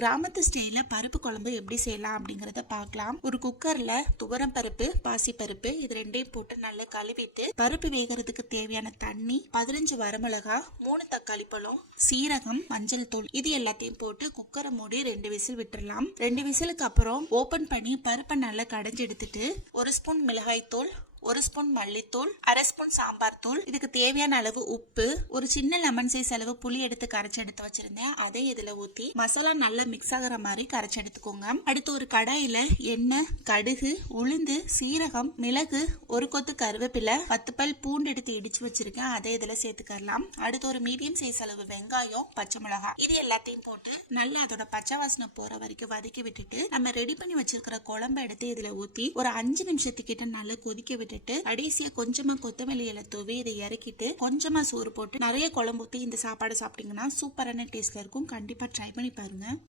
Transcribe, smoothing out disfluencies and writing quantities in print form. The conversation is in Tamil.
கிராமத்து ஸ்டைல பருப்பு குழம்பு எப்படி செய்யலாம் அப்படிங்கறத பார்க்கலாம். ஒரு குக்கர்ல துவரம் பருப்பு, பாசி பருப்பு இது ரெண்டையும் போட்டு நல்லா கழுவிட்டு பருப்பு வேகிறதுக்கு தேவையான தண்ணி, 15 வரமிளகா, 3 தக்காளி பழம், சீரகம், மஞ்சள் தூள் இது எல்லாத்தையும் போட்டு குக்கரை மூடி 2 விசில் விட்டுறலாம். 2 விசிலுக்கு அப்புறம் ஓபன் பண்ணி பருப்பை நல்லா கடைஞ்சு எடுத்துட்டு 1 ஸ்பூன் மிளகாய் தூள், 1 ஸ்பூன் மல்லித்தூள், 1/2 ஸ்பூன் சாம்பார் தூள், இதுக்கு தேவையான அளவு உப்பு, ஒரு சின்ன லெமன் சைஸ் அளவு புளி எடுத்து கரைச்சி எடுத்து வச்சிருந்தேன். அதை இதுல ஊத்தி மசாலா நல்லா மிக்ஸ் ஆகிற மாதிரி கரைச்சி எடுத்துக்கோங்க. அடுத்து ஒரு கடாயில எண்ணெய், கடுகு, உளுந்து, சீரகம், மிளகு, ஒரு கொத்து கருவேப்பிலை, 10 பல் பூண்டு எடுத்து இடிச்சு வச்சிருக்கேன். அதை இதுல சேர்த்துக்கலாம். அடுத்து ஒரு மீடியம் சைஸ் அளவு வெங்காயம், பச்சை மிளகாய் இது எல்லாத்தையும் போட்டு நல்லா அதோட பச்சை வாசனை போற வரைக்கும் வதக்கி விட்டுட்டு நம்ம ரெடி பண்ணி வச்சிருக்கிற குழம்பை எடுத்து இதுல ஊத்தி ஒரு 5 நிமிஷத்துக்கிட்ட நல்லா கொதிக்க விட்டு கடைசியா கொஞ்சமா கொத்தமல்லி இலை தூவி இதை இறக்கிட்டு கொஞ்சமா சோறு போட்டு நிறைய குழம்பு ஊத்தி இந்த சாப்பாடு சாப்பிட்டீங்கன்னா சூப்பரான டேஸ்ட்ல இருக்கும். கண்டிப்பா ட்ரை பண்ணி பாருங்க.